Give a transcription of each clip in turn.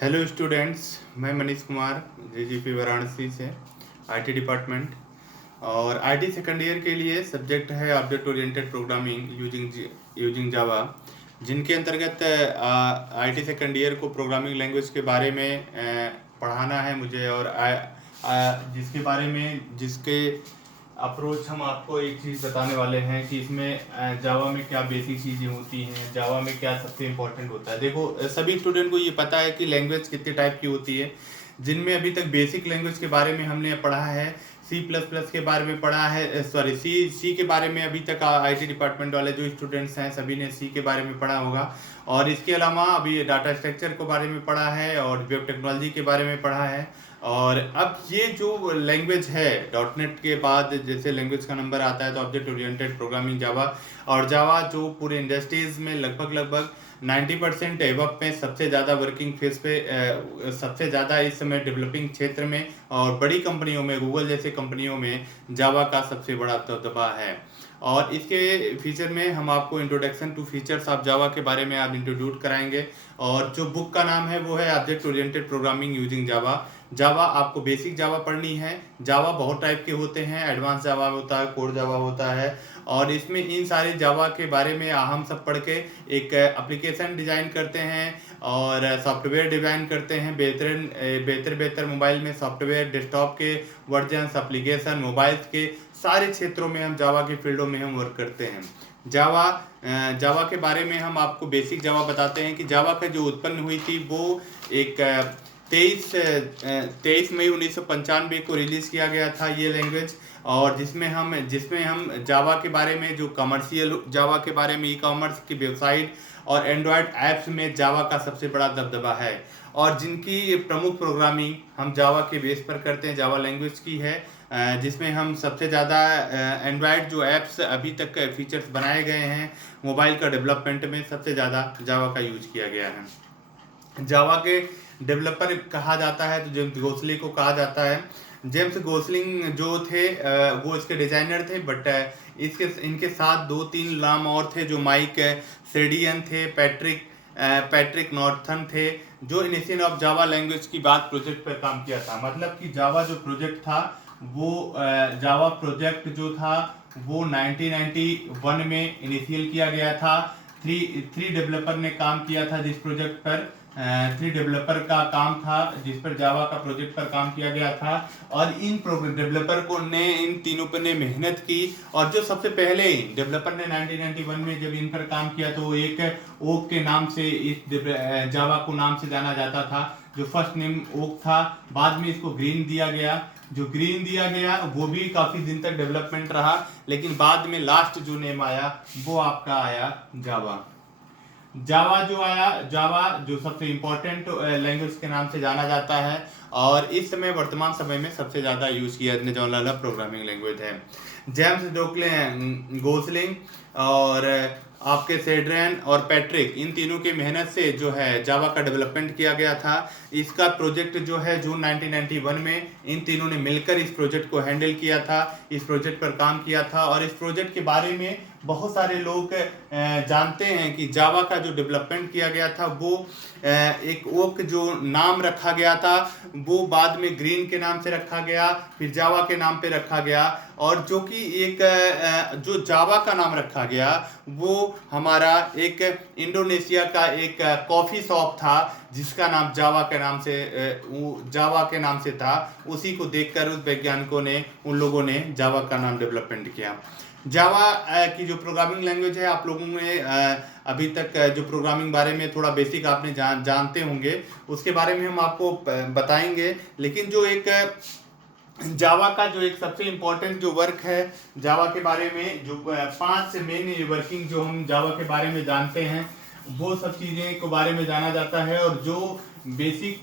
Hello students, मैं मनीष कुमार जेजीपी वाराणसी से IT department. और आईटी सेकंड ईयर के लिए सब्जेक्ट है ऑब्जेक्ट ओरिएंटेड प्रोग्रामिंग यूजिंग जावा, जिनके अंतर्गत आईटी सेकंड ईयर को प्रोग्रामिंग लैंग्वेज के बारे में पढ़ाना है मुझे। और जिसके बारे में जिसके अप्रोच हम आपको एक चीज़ बताने वाले हैं कि इसमें जावा में क्या बेसिक चीज़ें होती हैं, जावा में क्या सबसे इम्पोर्टेंट होता है। देखो, सभी स्टूडेंट को ये पता है कि लैंग्वेज कितने टाइप की होती है, जिनमें अभी तक बेसिक लैंग्वेज के बारे में हमने पढ़ा है, सी प्लस प्लस के बारे में पढ़ा है, सॉरी सी के बारे में अभी तक आईटी डिपार्टमेंट वाले जो स्टूडेंट्स हैं सभी ने सी के बारे में पढ़ा होगा। और इसके अलावा अभी डाटा स्ट्रक्चर के बारे में पढ़ा है और वेब टेक्नोलॉजी के बारे में पढ़ा है। और अब ये जो लैंग्वेज है डॉट नेट के बाद जैसे लैंग्वेज का नंबर आता है तो ऑब्जेक्ट ओरिएंटेड प्रोग्रामिंग जावा। और जावा जो पूरे इंडस्ट्रीज में लगभग 90% एवब में सबसे ज़्यादा वर्किंग फेस पे सबसे ज़्यादा इस समय डेवलपिंग क्षेत्र में और बड़ी कंपनियों में, गूगल जैसे कंपनियों में जावा का सबसे बड़ा दबदबा है। और इसके फीचर में हम आपको introduction to features of Java के बारे में आप इंट्रोड्यूस कराएंगे। और जो बुक का नाम है वो है object oriented programming using Java. Java आपको बेसिक जावा पढ़नी है। जावा बहुत टाइप के होते हैं, एडवांस जावा होता है, कोर जावा होता है। और इसमें इन सारे जावा के बारे में हम सब पढ़ के एक एप्लीकेशन डिज़ाइन करते हैं और सॉफ्टवेयर डिज़ाइन करते हैं। बेहतर मोबाइल में सॉफ्टवेयर, डेस्कटॉप के वर्जन्स, एप्लीकेशन, मोबाइल्स के सारे क्षेत्रों में हम जावा के फील्डों में हम वर्क करते हैं। जावा के बारे में हम आपको बेसिक जावा बताते हैं कि जावा का जो उत्पन्न हुई थी वो एक 23 मई 1995 को रिलीज़ किया गया था ये लैंग्वेज। और जिसमें हम जावा के बारे में, जो कमर्शियल जावा के बारे में, ई कॉमर्स की वेबसाइट और एंड्रॉयड ऐप्स में जावा का सबसे बड़ा दबदबा है। और जिनकी प्रमुख प्रोग्रामिंग हम जावा के बेस पर करते हैं, जावा लैंग्वेज की है, जिसमें हम सबसे ज़्यादा एंड्रॉयड जो ऐप्स अभी तक फीचर्स बनाए गए हैं मोबाइल का डेवलपमेंट में, सबसे ज़्यादा जावा का यूज किया गया है। जावा के डेवलपर कहा जाता है तो जेम्स गोसलिंग को कहा जाता है। जेम्स गोसलिंग जो थे वो इसके डिजाइनर थे, बट इनके साथ 2-3 नाम और थे जो माइक सेडियन थे, पैट्रिक नॉर्थन थे, जो इनिशियल ऑफ जावा लैंग्वेज की बात प्रोजेक्ट पर काम किया था। मतलब कि जावा जो प्रोजेक्ट था वो जावा प्रोजेक्ट जो था वो 1991 में इनिशियल किया गया था। थ्री डेवलपर ने काम किया था जिस प्रोजेक्ट पर, 3 डेवलपर का काम था जिस पर जावा का प्रोजेक्ट पर काम किया गया था। और इन डेवलपर को ने इन तीनों पर ने मेहनत की। और जो सबसे पहले डेवलपर ने 1991 में जब इन पर काम किया तो एक ओक के नाम से इस जावा को नाम से जाना जाता था। जो फर्स्ट नेम ओक था, बाद में इसको ग्रीन दिया गया। जो ग्रीन दिया गया वो भी काफ़ी दिन तक डेवलपमेंट रहा, लेकिन बाद में लास्ट जो नेम आया वो आपका आया जावा। जावा जो सबसे इम्पोर्टेंट लैंग्वेज के नाम से जाना जाता है और इस समय वर्तमान समय में सबसे ज़्यादा यूज़ किया जाने वाला प्रोग्रामिंग लैंग्वेज है। जेम्स गोसलिंग और आपके सेड्रेन और पैट्रिक, इन तीनों की मेहनत से जो है जावा का डेवलपमेंट किया गया था। इसका प्रोजेक्ट जो है जून 1991 में इन तीनों ने मिलकर इस प्रोजेक्ट को हैंडल किया था, इस प्रोजेक्ट पर काम किया था। और इस प्रोजेक्ट के बारे में बहुत सारे लोग जानते हैं कि जावा का जो डेवलपमेंट किया गया था वो एक ओक जो नाम रखा गया था वो बाद में ग्रीन के नाम से रखा गया, फिर जावा के नाम पे रखा गया। और जो कि एक जो जावा का नाम रखा गया वो हमारा एक इंडोनेशिया का एक कॉफ़ी शॉप था जिसका नाम जावा के नाम से था। उसी को देखकर उस वैज्ञानिकों ने, उन लोगों ने जावा का नाम डेवलपमेंट किया। जावा की जो प्रोग्रामिंग लैंग्वेज है, आप लोगों ने अभी तक जो प्रोग्रामिंग बारे में थोड़ा बेसिक आपने जानते होंगे, उसके बारे में हम आपको बताएंगे। लेकिन जो एक जावा का जो एक सबसे इम्पोर्टेंट जो वर्क है जावा के बारे में, जो 5 मेन वर्किंग जो हम जावा के बारे में जानते हैं वो सब चीज़ें के बारे में जाना जाता है। और जो बेसिक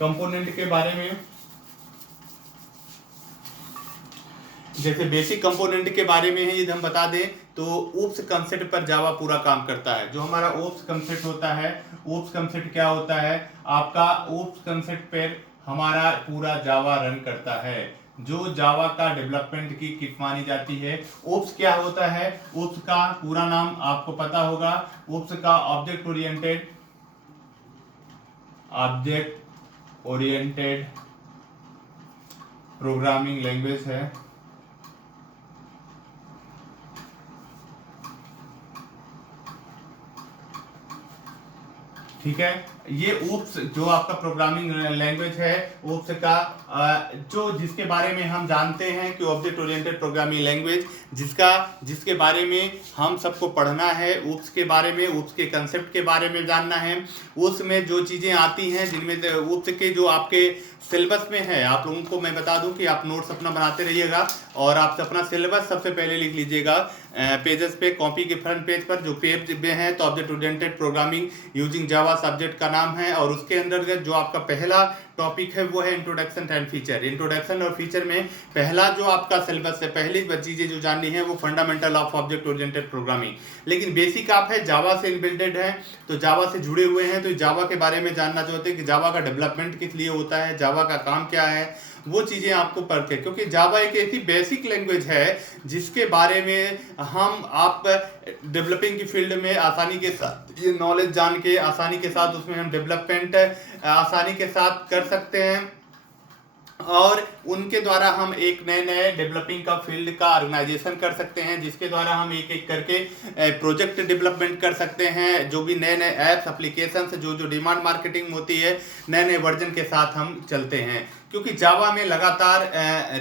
कंपोनेंट के बारे में, जैसे बेसिक कंपोनेंट के बारे में है, यदि हम बता दें तो ओप्स कंसेप्ट पर जावा पूरा काम करता है। जो हमारा ओप्स कंसेप्ट होता है, ओप्स कंसेप्ट क्या होता है आपका, ओप्स कंसेप्ट पर हमारा पूरा जावा रन करता है। जो जावा का डेवलपमेंट की किट मानी जाती है। ओप्स क्या होता है, ओप्स का पूरा नाम आपको पता होगा, ओप्स का object oriented object oriented programming language है। ठीक है, ये ऊप्स जो आपका प्रोग्रामिंग लैंग्वेज है, ऊप्स का जो जिसके बारे में हम जानते हैं कि ऑब्जेक्ट ओरिएंटेड प्रोग्रामिंग लैंग्वेज, जिसके बारे में हम सबको पढ़ना है, ऊप्स के बारे में, ऊप्स के कंसेप्ट के बारे में जानना है। उसमें जो चीज़ें आती हैं जिनमें ऊप्स के जो आपके सिलेबस में है, आप लोगों को मैं बता दूं कि आप नोट्स अपना बनाते रहिएगा और आप अपना सिलेबस सबसे पहले लिख लीजिएगा पेजेस पे, कॉपी के फ्रंट पेज पर। जो पेज में है तो ऑब्जेक्ट ओरिएंटेड प्रोग्रामिंग यूजिंग जावा सब्जेक्ट का नाम है, और उसके अंतर्गत जो आपका पहला टॉपिक है वो है इंट्रोडक्शन एंड फीचर। इंट्रोडक्शन और फीचर में पहला जो आपका सिलेबस है, पहली चीजें जो जाननी है वो fundamental of object oriented programming. लेकिन बेसिक आप है जावा से इनबिल्टेड है, तो जावा से जुड़े हुए हैं, तो जावा के बारे में जानना चाहते हैं कि जावा का डेवलपमेंट किस लिए होता है, जावा का काम क्या है, वो चीज़ें आपको पढ़ते हैं। क्योंकि जावा एक ऐसी बेसिक लैंग्वेज है जिसके बारे में आप डेवलपिंग की फील्ड में आसानी के साथ ये नॉलेज जान के आसानी के साथ उसमें हम डेवलपमेंट आसानी के साथ कर सकते हैं, और उनके द्वारा हम एक नए डेवलपिंग का फील्ड का ऑर्गेनाइजेशन कर सकते हैं, जिसके द्वारा हम एक एक करके प्रोजेक्ट डेवलपमेंट कर सकते हैं। जो भी नए ऐप्स एप्लीकेशन जो डिमांड मार्केटिंग होती है, नए वर्जन के साथ हम चलते हैं। क्योंकि जावा में लगातार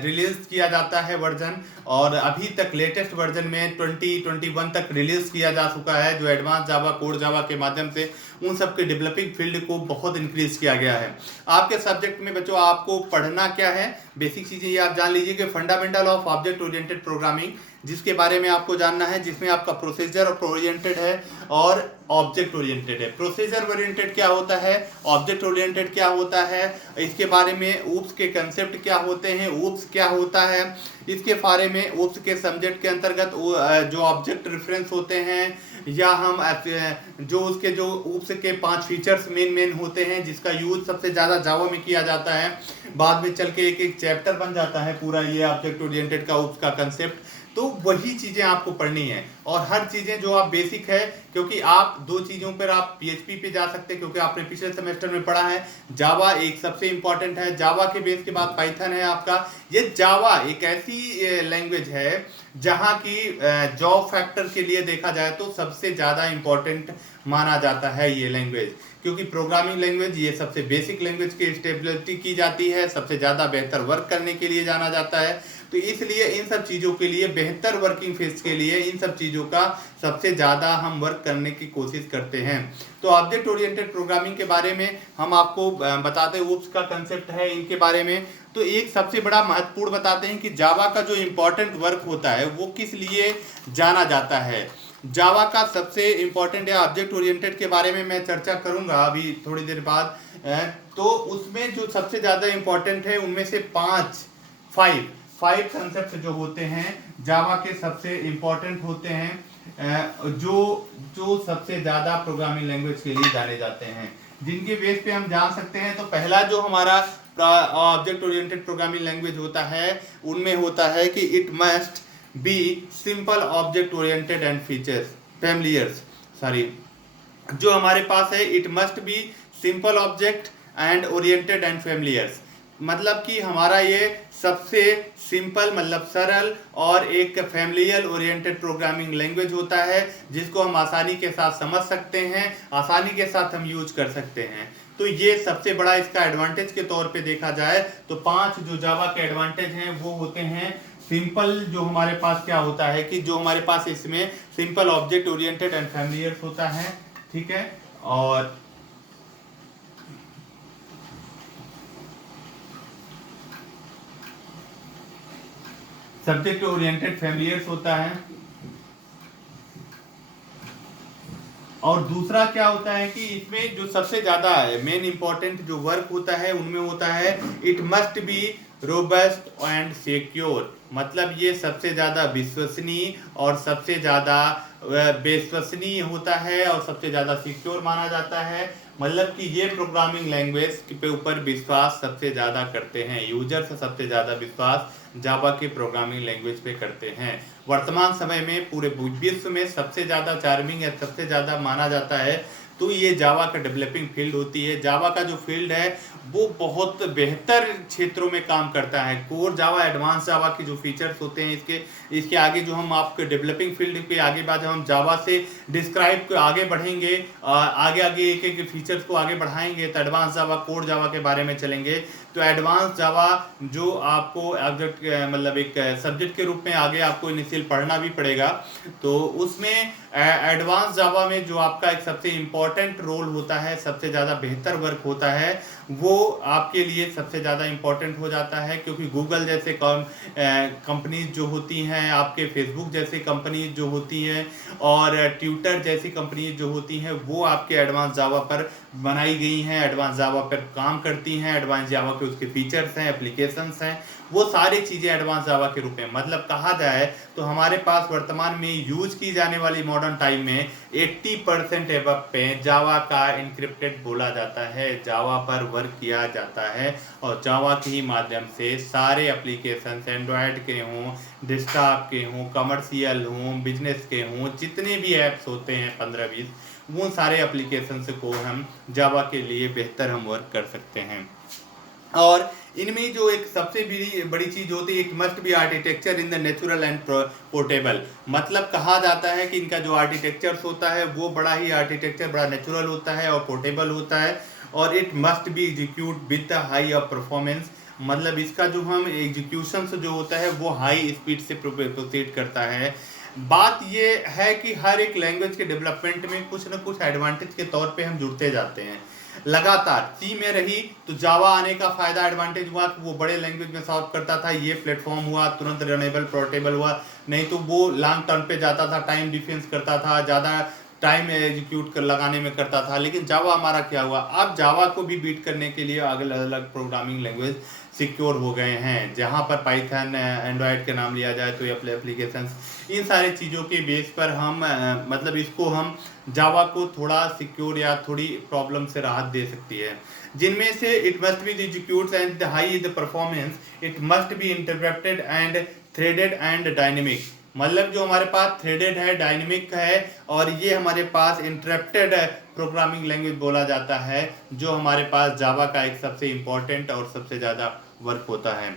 रिलीज किया जाता है वर्जन, और अभी तक लेटेस्ट वर्जन में 2021 तक रिलीज किया जा चुका है, जो एडवांस जावा, कोड जावा के माध्यम से उन सब के डेवलपिंग फील्ड को बहुत इंक्रीज किया गया है। आपके सब्जेक्ट में बच्चों आपको पढ़ना क्या है, बेसिक चीज़ें ये आप जान लीजिए कि fundamental of object oriented programming, जिसके बारे में आपको जानना है, जिसमें आपका प्रोसीजर ओरिएंटेड है और ऑब्जेक्ट ओरिएंटेड है। प्रोसीजर ओरिएंटेड क्या होता है, ऑब्जेक्ट ओरिएंटेड क्या होता है, इसके बारे में ऊप्स के कंसेप्ट क्या होते हैं, ऊप्स क्या होता है, इसके बारे में ऊप्स के सब्जेक्ट के अंतर्गत जो ऑब्जेक्ट रेफरेंस होते हैं, या हम जो उसके जो ऊप्स के 5 फीचर्स मेन होते हैं, जिसका यूज सबसे ज़्यादा जावा में किया जाता है। बाद में चल के एक चैप्टर बन जाता है पूरा ये ऑब्जेक्ट ओरिएंटेड का ऊप्स का कंसेप्ट। तो वही चीज़ें आपको पढ़नी है, और हर चीज़ें जो आप बेसिक है, क्योंकि आप 2 चीज़ों पर आप PHP पे जा सकते हैं, क्योंकि आपने पिछले सेमेस्टर में पढ़ा है जावा एक सबसे इंपॉर्टेंट है, जावा के बेस के बाद पाइथन है आपका। ये जावा एक ऐसी लैंग्वेज है जहाँ की जॉब फैक्टर के लिए देखा जाए तो सबसे ज़्यादा इंपॉर्टेंट माना जाता है ये लैंग्वेज, क्योंकि प्रोग्रामिंग लैंग्वेज ये सबसे बेसिक लैंग्वेज की स्टेबिलिटी की जाती है, सबसे ज़्यादा बेहतर वर्क करने के लिए जाना जाता है। तो इसलिए इन सब चीज़ों के लिए, बेहतर वर्किंग फेस के लिए, इन सब चीज़ों का सबसे ज़्यादा हम वर्क करने की कोशिश करते हैं। तो ऑब्जेक्ट ओरिएंटेड प्रोग्रामिंग के बारे में हम आपको बताते हैं, ऊप्स का कंसेप्ट है इनके बारे में। तो एक सबसे बड़ा महत्वपूर्ण बताते हैं कि जावा का जो इम्पोर्टेंट वर्क होता है वो किस लिए जाना जाता है। जावा का सबसे इम्पोर्टेंट है ऑब्जेक्ट ओरिएंटेड के बारे में मैं चर्चा करूंगा अभी थोड़ी देर बाद। तो उसमें जो सबसे ज़्यादा इम्पोर्टेंट है उनमें से 5 कंसेप्ट जो होते हैं जावा के सबसे इम्पोर्टेंट होते हैं, जो सबसे ज़्यादा प्रोग्रामिंग लैंग्वेज के लिए जाने जाते हैं, जिनके बेस पे हम जान सकते हैं। तो पहला जो हमारा ऑब्जेक्ट ओरिएंटेड प्रोग्रामिंग लैंग्वेज होता है उनमें होता है कि it must be simple object oriented and features familiars, जो हमारे पास है it must be simple object and oriented and familiars, मतलब कि हमारा ये सबसे सिंपल मतलब सरल और एक फैमिलियर ओरिएंटेड प्रोग्रामिंग लैंग्वेज होता है, जिसको हम आसानी के साथ समझ सकते हैं, आसानी के साथ हम यूज कर सकते हैं। तो ये सबसे बड़ा इसका एडवांटेज के तौर पे देखा जाए तो 5 जो जावा के एडवांटेज हैं वो होते हैं। सिंपल जो हमारे पास क्या होता है कि जो हमारे पास इसमें simple object oriented and familiar होता है, ठीक है, और सब्जेक्ट ओरिएंटेड फैमिलियर्स होता है। और दूसरा क्या होता है कि इसमें जो सबसे ज्यादा मेन इंपॉर्टेंट जो वर्क होता है उनमें होता है it must be robust and secure, मतलब ये सबसे ज्यादा विश्वसनीय और सबसे ज्यादा विश्वसनीय होता है और सबसे ज्यादा सिक्योर माना जाता है। मतलब कि ये प्रोग्रामिंग लैंग्वेज पे ऊपर विश्वास सबसे ज़्यादा करते हैं, यूजर से सबसे ज़्यादा विश्वास जावा के प्रोग्रामिंग लैंग्वेज पे करते हैं। वर्तमान समय में पूरे विश्व में सबसे ज़्यादा चार्मिंग या सबसे ज़्यादा माना जाता है तो ये जावा का डेवलपिंग फील्ड होती है। जावा का जो फील्ड है वो बहुत बेहतर क्षेत्रों में काम करता है। कोर जावा, एडवांस जावा के जो फीचर्स होते हैं इसके आगे जो हम आपके डेवलपिंग फील्ड पे आगे बाद हम जावा से डिस्क्राइब आगे बढ़ेंगे, आगे आगे एक एक फीचर्स को आगे बढ़ाएंगे तो एडवांस जावा, कोर जावा के बारे में चलेंगे। तो एडवांस जावा जो आपको ऑब्जेक्ट मतलब एक सब्जेक्ट के रूप में आगे आपको इनिशियल पढ़ना भी पड़ेगा। तो उसमें एडवांस जावा में जो आपका एक सबसे इम्पोर्टेंट रोल होता है, सबसे ज़्यादा बेहतर वर्क होता है, वो आपके लिए सबसे ज़्यादा इम्पोर्टेंट हो जाता है। क्योंकि गूगल जैसे कंपनीज जो होती हैं, आपके फेसबुक जैसे कंपनीज जो होती हैं और ट्विटर जैसी कंपनीज जो होती हैं, वो आपके एडवांस जावा पर बनाई गई हैं, एडवांस जावा पर काम करती हैं। एडवांस जावा के उसके फीचर्स हैं, एप्लीकेशंस हैं, वो सारी चीज़ें एडवांस जावा के रूप में मतलब कहा जाए तो हमारे पास वर्तमान में यूज की जाने वाली मॉडर्न टाइम में 80% एबव पे जावा का इनक्रिप्टेड बोला जाता है, जावा पर वर्क किया जाता है और जावा के ही माध्यम से सारे एप्लीकेशन एंड्रॉयड के हों, डेस्कटॉप के हों, कमर्शियल हों, बिजनेस के हों, जितने भी ऐप्स होते हैं 15-20, वो सारे एप्लीकेशन को हम जावा के लिए बेहतर हम वर्क कर सकते हैं। और इनमें जो एक सबसे बड़ी चीज होती है, it must be architecture in the natural and portable. मतलब कहा जाता है कि इनका जो आर्किटेक्चर होता है वो बड़ा ही आर्किटेक्चर बड़ा नेचुरल होता है और पोर्टेबल होता है। और it must be execute with the high of performance. मतलब इसका जो हम एग्जीक्यूशन जो होता है वो हाई स्पीड से प्रोसीड करता है। बात ये है कि हर एक लैंग्वेज के डेवलपमेंट में कुछ ना कुछ एडवांटेज के तौर पे हम जुड़ते जाते हैं लगातार। सी में रही तो जावा आने का फायदा एडवांटेज हुआ कि वो बड़े लैंग्वेज में सॉल्व करता था, ये प्लेटफॉर्म हुआ, तुरंत रनेबल पोर्टेबल हुआ। नहीं तो वो लॉन्ग टर्म पे जाता था, टाइम डिफेंस करता था, ज़्यादा टाइम एग्जीक्यूट कर लगाने में करता था। लेकिन जावा हमारा क्या हुआ, अब जावा को भी बीट करने के लिए अलग अलग प्रोग्रामिंग लैंग्वेज सिक्योर हो गए हैं। जहाँ पर पाइथन, एंड्रॉयड का नाम लिया जाए तो एप्लीकेशंस, इन सारे चीज़ों के बेस पर हम मतलब इसको हम जावा को थोड़ा सिक्योर या थोड़ी प्रॉब्लम से राहत दे सकती है। जिनमें से it must be execute and high the performance, it must be interpreted and threaded and dynamic. मतलब जो हमारे पास थ्रेडेड है, डायनेमिक है, और ये हमारे पास इंटरप्टेड प्रोग्रामिंग लैंग्वेज बोला जाता है, जो हमारे पास जावा का एक सबसे इम्पोर्टेंट और सबसे ज़्यादा वर्क होता है।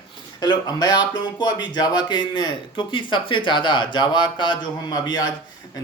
हेलो, मैं आप लोगों को अभी जावा के क्योंकि सबसे ज़्यादा जावा का जो हम अभी आज